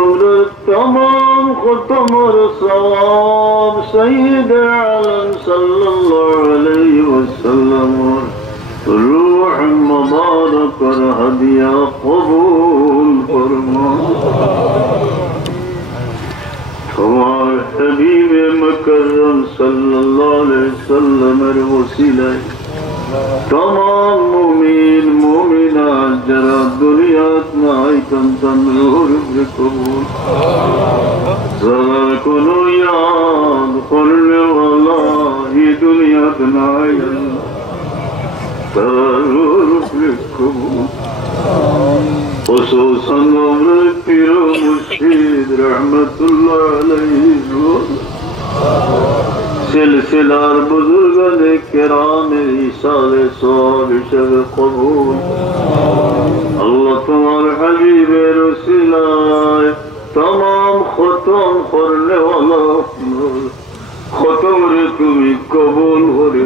तमाम ख़त्म और सवाब सय्यद आलम सल्लल्लाहु अलैहि वसल्लम रूह मुबारक और हदिया कबूल फरमा। हमारे हबीब मुकर्रम सल्लल्लाहु अलैहि वसल्लम वसीला तमाम मोमिन मोमिनात जरा दुनियात में आइतम तंदूर कबूल जरा कोनो याद करने वाला ये दुनियात में आया तंदूर कबूल खुसूसन उम्र पीरो मुर्शिद रहमतुल्लाह अलैहि सिलसिलार बुजुर्गाने किराम इसाले सवाब शब कबूल अल्लाह तुम्हारे हबीब रसूलाय तमाम खत्म करने वाला खत्म रे तुम्हें कबूल करे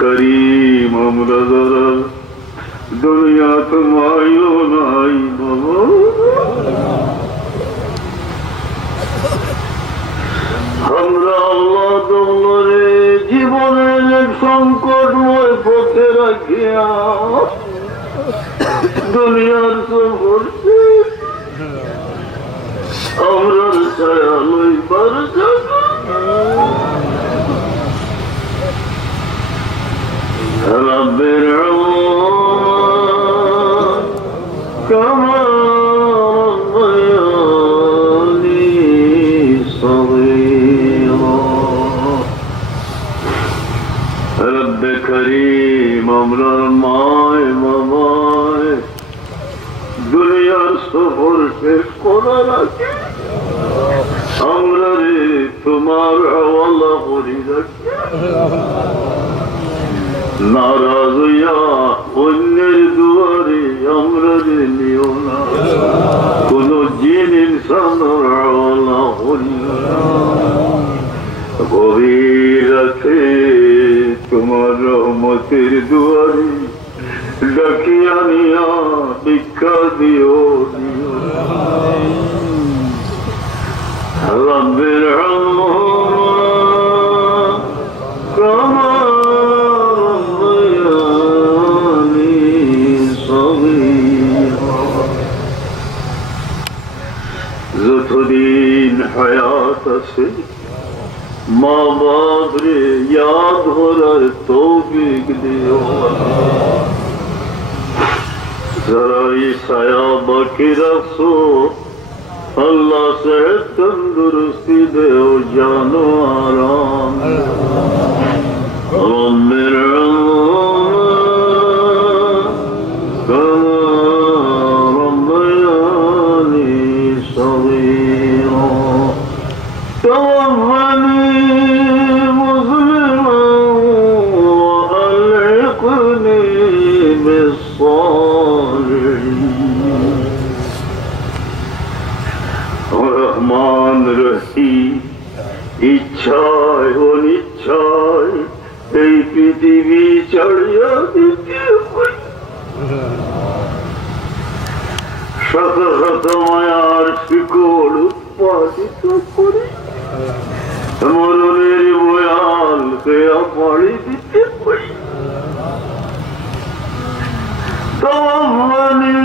करीम अमरदर दुनिया तुम्हारियो नाई बाबा हमरा अल्लाह तुम्हारे जीवনের एक संकटमय পথে রাখিয়া দুনিয়ার সফর আমরার ছায়া লইবার জায়গা رب ارحمهما كما ربياني صغيرا رب كريم امرار مائے ممائے دنیا سفر শেষ করার আগে আমরা তোমার হাওয়ালা করি রাখি नाराज या अन्येर दुआरे आमरा नियो ना कोनो जिन इंसानर हावाला करियो ना गभीर राते तुम्हार रहमतेर दुआरे डाकिया निया भिक्षा दियो रब्बिर रहमहुमा যতদিন হায়াত আছে মা বাপ রে याद করার তৌফিক দিও जरा ईसाया बाकी रखो अल्लाह से तंदुरुस्ती दे जानो आराम इच्छाय अनिच्छाय এই পৃথিবী ছাড়িয়া দিতে হয় শত শত মায়ার শিকড় উৎপাদিত করে মরণের বয়াল কেয়া পাড়ি দিতে হয় তমানি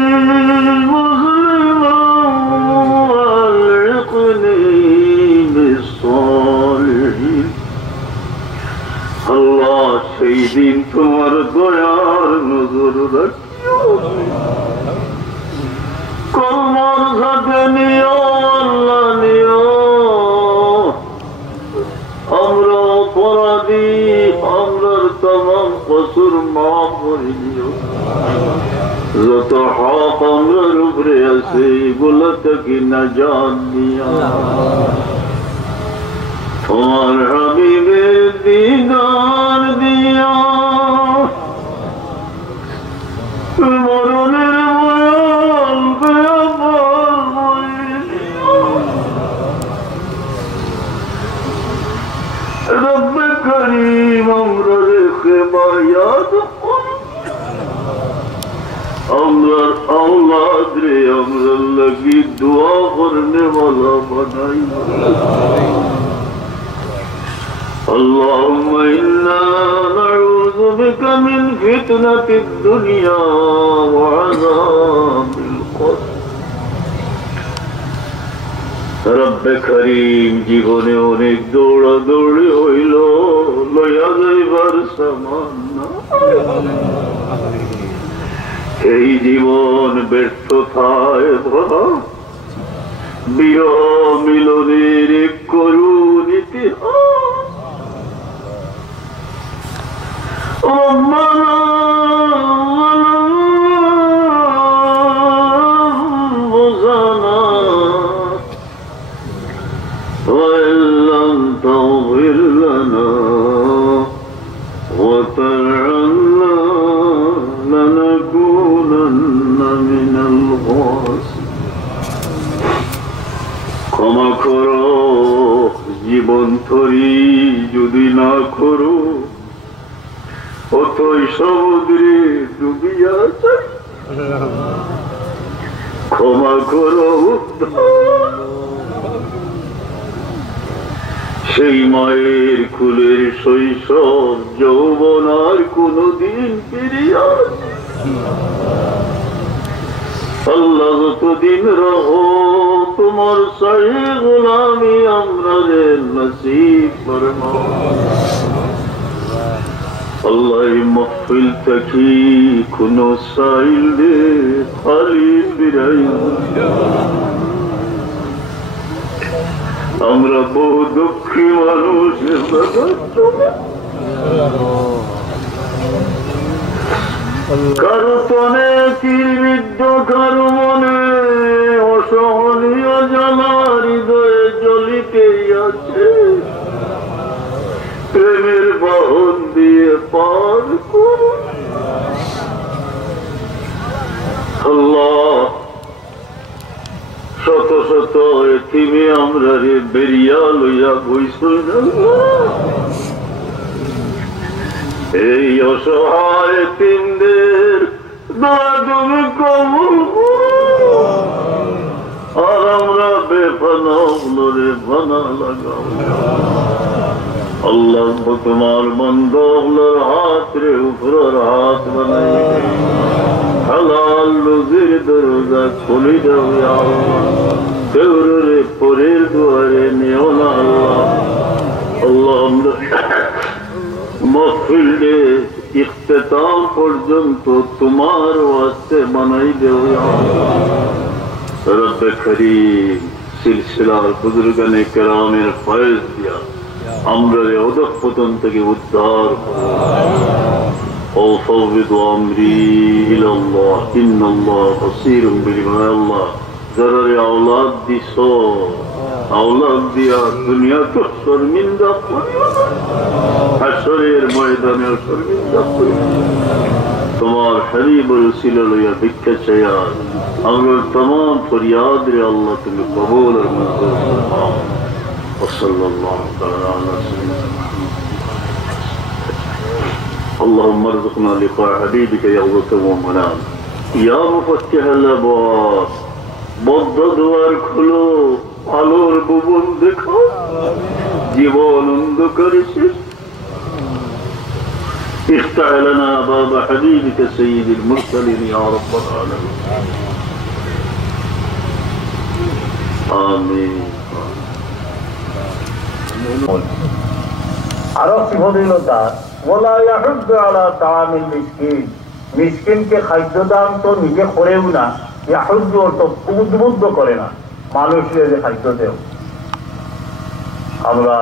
আল্লাহ সেই দিন তোমার দয়ার নজর রাখিও কলমার সাথে নিও আল্লাহ নিও আমরা অপরাধী আমরার তমাম কসুর মাফ করে দিও যত হক আমরার উপরে আছে এগুলো থেকে নাজাত দিয়া তোমার হাবিবের দিদার দিয়া মরণের বয়ান রব্বে করিম আমরা রেখে বায়াত আমরার औलाद রে আমরা লাগি দোয়া করনে वाला बनाई اللهم إنا نعوذ بك من فتنة الدنيا وعذاب القبر রব্বে করিম জীবনে অনেক দৌড়াদৌড়ি হইল লইয়া যাইবার সামান না এই জীবন ব্যর্থতায় ভরা বিরহ মিলনের করুণ ইতিহাস وإن لم تغفر لنا وترحمنا لنكونن من الخاسرين ক্ষমা করো জীবন থরি যদি না করো অতই সমুদ্রে ডুবিয়া যাই ক্ষমা করো সেই মায়ের কুলের শৈশব যৌবন আর কোনদিন ফিরিয়া আল্লাহ যতদিন রহো তোমার সহি গোলামি আমরা নসিব ফরমাও আল্লাহ মাহফিল থেকে কোন সাইল দে খালি বিরাই আমরা বহু দুঃখী মানুষ কারো তনে তীরবিদ্ধ কারো মনে অসহনীয় জ্বালা হৃদয়ে জ্বলিতেই আছে প্রেমের বাহন দিয়ে পার করুন আল্লাহ শত শত এতিমে আমরা রে বেরিয়া লইয়া বইসই না এই অসহায় এতিমদের দোয়া তুমি কবুল করো আর আমরা বেফানা রে ফানা লাগাও আল্লাহ তোমার বন্ধগুলোর হাত রে উপরের হাত বানাই হালাল রুজির দরজা খুলে দাও ইয়া আল্লাহ কেউরে পরের দুয়ারে নিও না আল্লাহ আল্লাহ আমরা মাহফিলে ইখতিতাম পর্যন্ত তোমার ওয়াস্তে বানাই দাও ইয়া আল্লাহ রব্বে করিম সিলসিলার বুজুর্গানে কেরামের ফয়েজ দিয়া আমরা অধঃপতন থেকে উদ্ধার وأفوض أمري إلى الله إن الله بصير بما الله ضرر أولاد دي سو أولاد دي الدنيا تحشر من داخل حشر الميدان يحشر من داخل তোমার হাবিব রসুল লইয়া ভিক্ষা চাইয়া আমরা तमाम ফরিয়াদ রে আল্লাহ তুমি কবুল আর মঞ্জুর ফরমাও وصلى الله تعالى على سيدنا محمد اللهم ارزقنا لقاء حبيبك يغضة ومنام يا مفتح الابواب বদ্ধ দুয়ার খুলো আলোর ভুবন দেখো জীবন অন্ধকারে শেষ افتح لنا باب حبيبك سيد المرسلين يا رب العالمين آمين আরো ফজিলতা ওয়ালা ইয়াহুদ্দু আলা তাআমিল মিসকিন মিসকিনকে খাদ্য দান তো নিজে করেও না ইয়াহুদ্দু তো উদ্বুদ্ধ করে না মানুষের যে খাদ্য দেও আমরা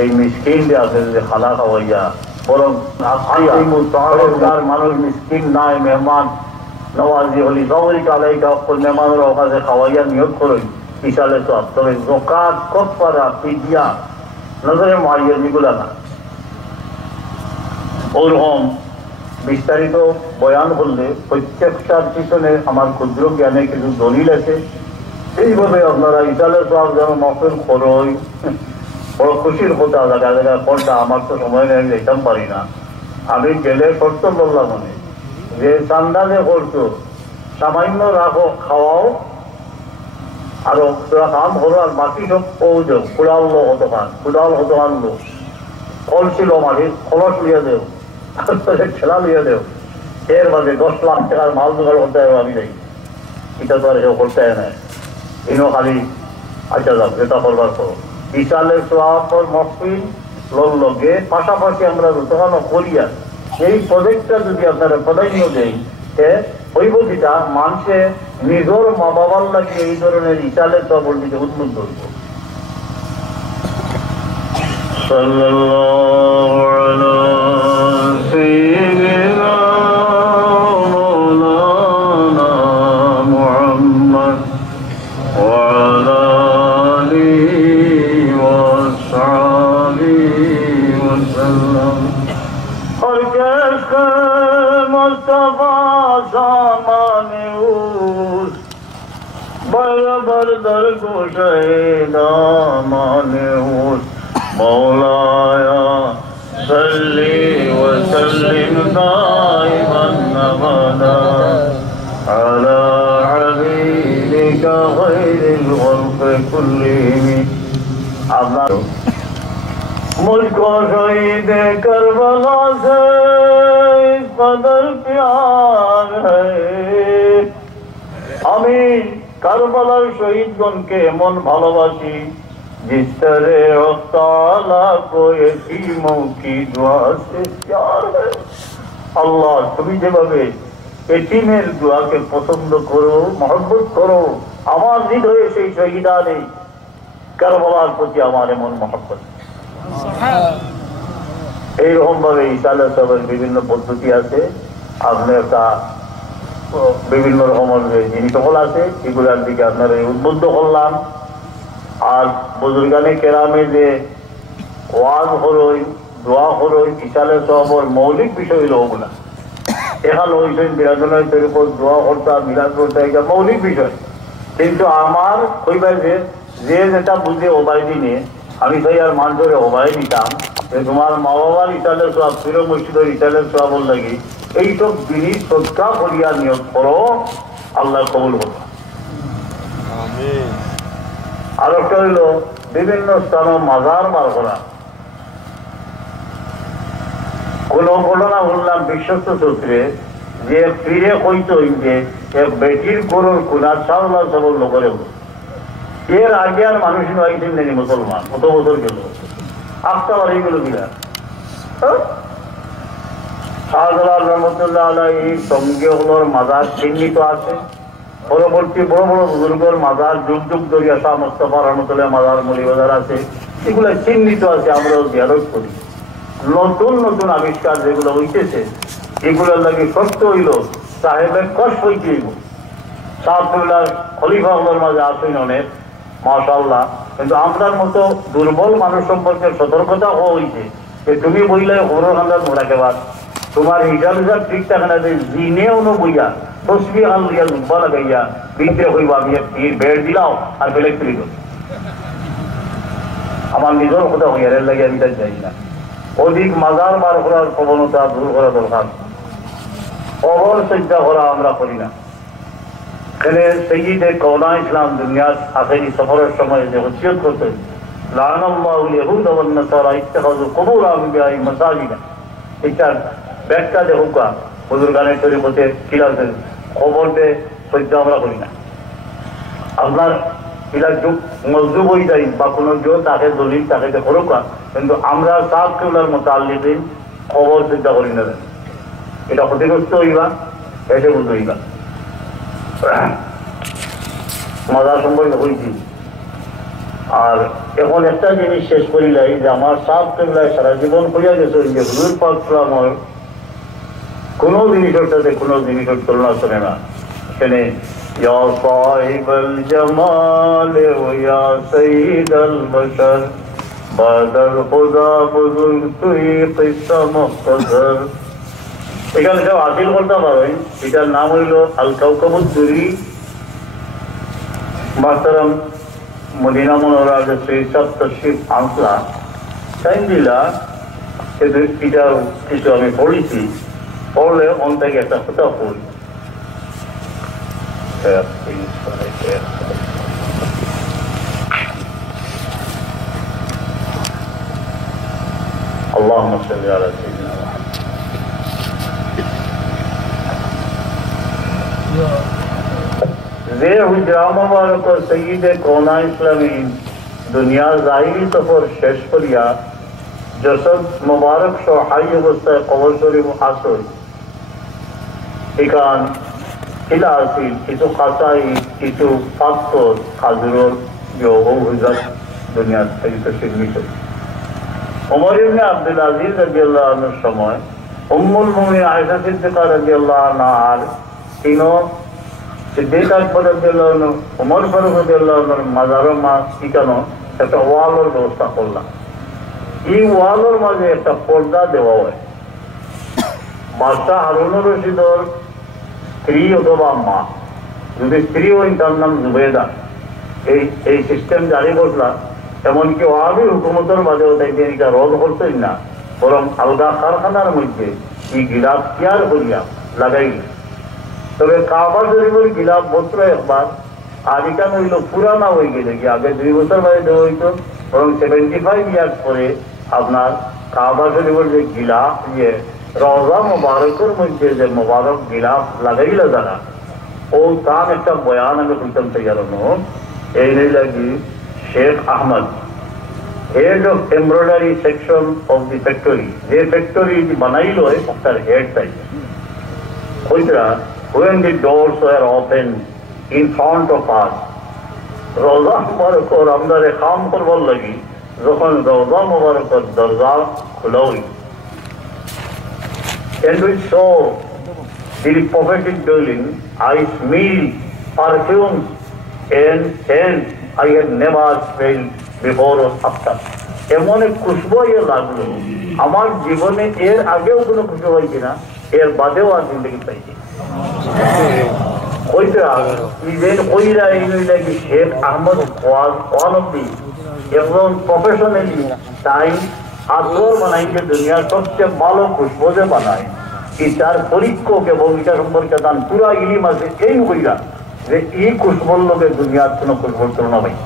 এই মিসকিন যে আছে যে খানা খাওয়াইয়া বরং মানুষ মিসকিন নাই মেহমান নওয়াজি হলি গৌরী কালাই কাপড় মেহমানের কাছে খাওয়াইয়া নিয়োগ করই বিশালে তো তবে জকাত কফারা ফিদিয়া নজরে মারিয়া যেগুলা না ওরকম বিস্তারিত বয়ান করলে প্রত্যেকটার পিছনে আমার ক্ষুদ্র জ্ঞানে কিছু দলিল আছে। এইভাবে আপনারা ইসালে সব যেন মফিল করই বড় খুশির কথা জায়গা জায়গায় পড়টা আমার তো সময় নেই যেতাম পারি না। আমি গেলে করতো বললাম মনে যে চান্দা যে করতো সামান্য রাখো খাওয়াও আর তোরা কাম করো আর বাকি সব পৌঁছও কুড়ালো হতখান কুড়াল হতখান লোক কল ছিল মাটির কলস লিয়ে দেও ছেলা লিয়ে দেও এর মাঝে 10 লাখ টাকার মাল জোগাড় করতে হবে আমি যাই এটা তো আর কেউ করতে হয় না ইনো খালি আচ্ছা যাও যেটা করবার করো বিশালের সোয়াবর মহফিল লগে পাশাপাশি আমরা যতক্ষণ করিয়া এই প্রজেক্টটা যদি আপনারা প্রাধান্য দেই হইব যেটা মানুষে নিজের মা বাবার লাগে এই ধরনের ইশালের সবল দিতে উদ্বুদ্ধ হইব। সাল্লাল্লাহু আলা সাইয়্যিদিনা মাওলানা মুহাম্মদ ওয়া আলা আলিহি ওয়া সাহবিহি ওয়া সাল্লাম। और कैसे मुस्तफा सामाने उस बराबर दर गोशे दामाने उस मौलाया सल्ली व सल्लिम दाइमन अबदा अला हबीबिका खैरिल खल्क़ कुल्लिहिम। मुझको शहीद करबला से इस कदर प्यार है আমি কারবালার শহীদগণকে এমন ভালোবাসি जिस तरह ताला को यतीमों की दुआ से प्यार है। আল্লাহ তুমি যেভাবে এতিমের দোয়াকে পছন্দ করো মহব্বত করো আমার হৃদয়ে সেই শহীদানে কারবালার প্রতি আমার এমন মহব্বত। এইরকম ভাবে ইসালে সবের বিভিন্ন পদ্ধতি আছে। আপনি একটা বিভিন্ন রকমের যে জিনিস সকল আছে এগুলার দিকে আপনারা উদ্বুদ্ধ করলাম। আর বুজুর্গানে কেরামে যে ওয়াজ হরই দোয়া হরই ইসালে সবর মৌলিক বিষয় হইল ওগুলা। এখানে হইছেন বিরাজনের তরিকত দোয়া করতা মিলাদ করতা এটা মৌলিক বিষয়, কিন্তু আমার কইবার যে যেটা বুঝে ওবাই দিনে আমি তাই আর মান ধরে ওবাই দিতাম যে তোমার মা বাবার ইসালের সব ফিরো মসজিদের ইসালের সবর লাগি এইসব জিনিস শ্রদ্ধা করিয়া নিয়োগ করো, আল্লাহ কবুল করো। আর একটা হইল বিভিন্ন স্থানে মাজার বার করা। কোন ঘটনা বললাম বিশ্বস্ত সূত্রে যে ফিরে কইত যে এক বেটির গরুর কুনার সাল্লাহ সবল লোকের এর আগে আর মানুষ আইছেন নেই মুসলমান কত বছর গেল আস্তা বাড়ি গেল কিনা। শাহজালাল রহমতুল্লাহ আলাইহির সঙ্গে হলোর মাজার চিহ্নিত আছে। পরবর্তী বড় বড় বুজুর্গর মাজার যুগ যুগ ধরে শাহ মোস্তফা রহমতুল্লাহ মাজার মলিবাজার আছে, এগুলো চিহ্নিত আছে, আমরাও জিয়ারত করি। নতুন নতুন আবিষ্কার যেগুলো হইতেছে এগুলোর লাগে সত্য হইল সাহেবের কষ্ট হইতে হইব। শাহবুল্লাহ খলিফা হলোর মাঝে আসেন অনেক মাশাআল্লাহ, কিন্তু আমরার মতো দুর্বল মানুষ সম্পর্কে সতর্কতা হওয়া হইছে যে তুমি বইলে হরো খান্দার মোড়াকে বাদ তোমার হিসাব হিসাব ঠিক থাকে না যে জিনে অনু বইয়া তসবি হাল দিয়া লুব্বা লাগাইয়া বিদ্রে হইব আমি বেড় দিলাও আর বেলেগ তুলি আমার নিজের কথা হইয়া রেল লাগিয়ে আমি তাই যাই না। অধিক মাজার বার করার প্রবণতা দূর করা দরকার। অবর চিন্তা করা আমরা করি না। এখানে সৈয়দে কওনা ইসলাম দুনিয়ার আখেরি সফরের সময় যে ওসিয়ত করতেন লানাল্লাহুল ইয়াহুদ ওয়ান নাসারা ইত্তাখাযু কুবুর আনবিয়া'i মাসাজিদা, এটার ব্যাখ্যা যে হুকা বুজুর্গানের তরিকতে খিলাফের খবরতে সহ্য আমরা করি না। আপনার এরা যুগ মজলুব হয়ে যায় বা কোনো জোর তাকে দলিল তাকে করুক, কিন্তু আমরা সাফ কেউলার মতো আল্লিদিন খবর চিন্তা করি না। এটা ক্ষতিগ্রস্ত হইবা এসে বুঝ হইবা মজার সম্পর্কে হয়েছি। আর এখন একটা জিনিস শেষ করিলাই যে আমার সাফ কেউলায় সারা জীবন করিয়া গেছে যে হুজুর পাক সালামের কোনো জিনিসের সাথে কোনো জিনিসের তুলনা চলে না। সেখানে ইয়া সাহিবাল জামাল ইয়া সাইয়্যিদাল বাশার বাদার খুদা বুজুর্গ তুই কিসসা মুখতাসার। এখানে সব হাসিল করতে পারেন। এটার নাম হইল আল কাউকাবুদ দুরি। মাস্টারাম মদিনা মুনাওয়ারা যে সৈয়দ সাহেব তশরিফ আনসলা টাইম দিলা, কিন্তু এটা কিছু আমি পড়েছি, পড়লে মন থেকে একটা কথা পড়ি। আল্লাহুম্মা সাল্লি আলা সাইয়্যিদিনা যে হুজরা মুবারক ও সৈয়দে কওনা ইসলামী দুনিয়া জাহিরি সফর শেষ করিয়া জসদ মুবারক সহ হাই অবস্থায় কবর শরীফ আসল এখান খিলা আসিল কিছু কাঁচাই কিছু পাত্তর খাজুরর হুজরত দুনিয়া থেকে তশরিফ নিয়েছেন। ওমর ইবনে আব্দুল আজিজ রাদিয়াল্লাহু আনহুর সময় উম্মুল মুমিনিন আয়েশা সিদ্দিকা রাদিয়াল্লাহু আনহার তিনও সিদ্দিক আকবর রাদিয়াল্লাহু আনহু, ওমর ফারুক রাদিয়াল্লাহু আনহুর মাজারের ঠিকানো একটা ওয়ালের ব্যবস্থা করলাম। এই ওয়ালের মাঝে একটা পর্দা দেওয়া হয়। বাদশাহ হারুনুর রশিদর স্ত্রী অথবা মা, যদি স্ত্রী হই তার নাম জুবেদা, এই সিস্টেম জারি করলাম। এমনকি ওয়াহাবি হুকুমতের মাঝেও তাইতে এটা রদ করতেন না, বরং আলগা কারখানার মধ্যে এই গিলাফ তৈয়ার করিয়া লাগাইল। তবে কাবা শরীফের গিলাফ বস্ত্র একবার আর এটা হইল পুরানা হয়ে গেলে কি আগে 2 বছর বাদে দেওয়া হইতো, বরং 75 ইয়ার্স পরে আপনার কাবা শরীফের যে গিলাফ ইয়ে রওজা মুবারকের মধ্যে যে মুবারক গিলাফ লাগাইল যারা, ও তার একটা বয়ান আমি শুনতাম তৈয়ার হন। এই লাগি Sheikh Ahmed, head of embroidery section of the factory, যে ফ্যাক্টরি বানাইল তার হেড তাই ওইটা when the doors were open in front of us, রওজা মুবারকর আমদারে কাম করবার লাগি যখন রওজা মুবারকর দরজা খোলা হইল, and we saw the prophetic dwelling, I smelled perfumes and I had never smelled before or after. এমন এক খুশবু লাগলো আমার জীবনে, এর আগেও কোনো খুশবু হয় কিনা, এর বাদেও আর জিন্দগি পাইছি। শেখ আহমদ একজন প্রফেশনালি তাই আদর বানাইকে দুনিয়ার সবচেয়ে ভালো খুশবু যে বানায়, তার পরীক্ষক এবং এটা সম্পর্কে তার পুরা ইলিম আছে। এই হইলা যে এই খুশবুর লোকের দুনিয়ার কোনো খুশবুর তুলনা নেই।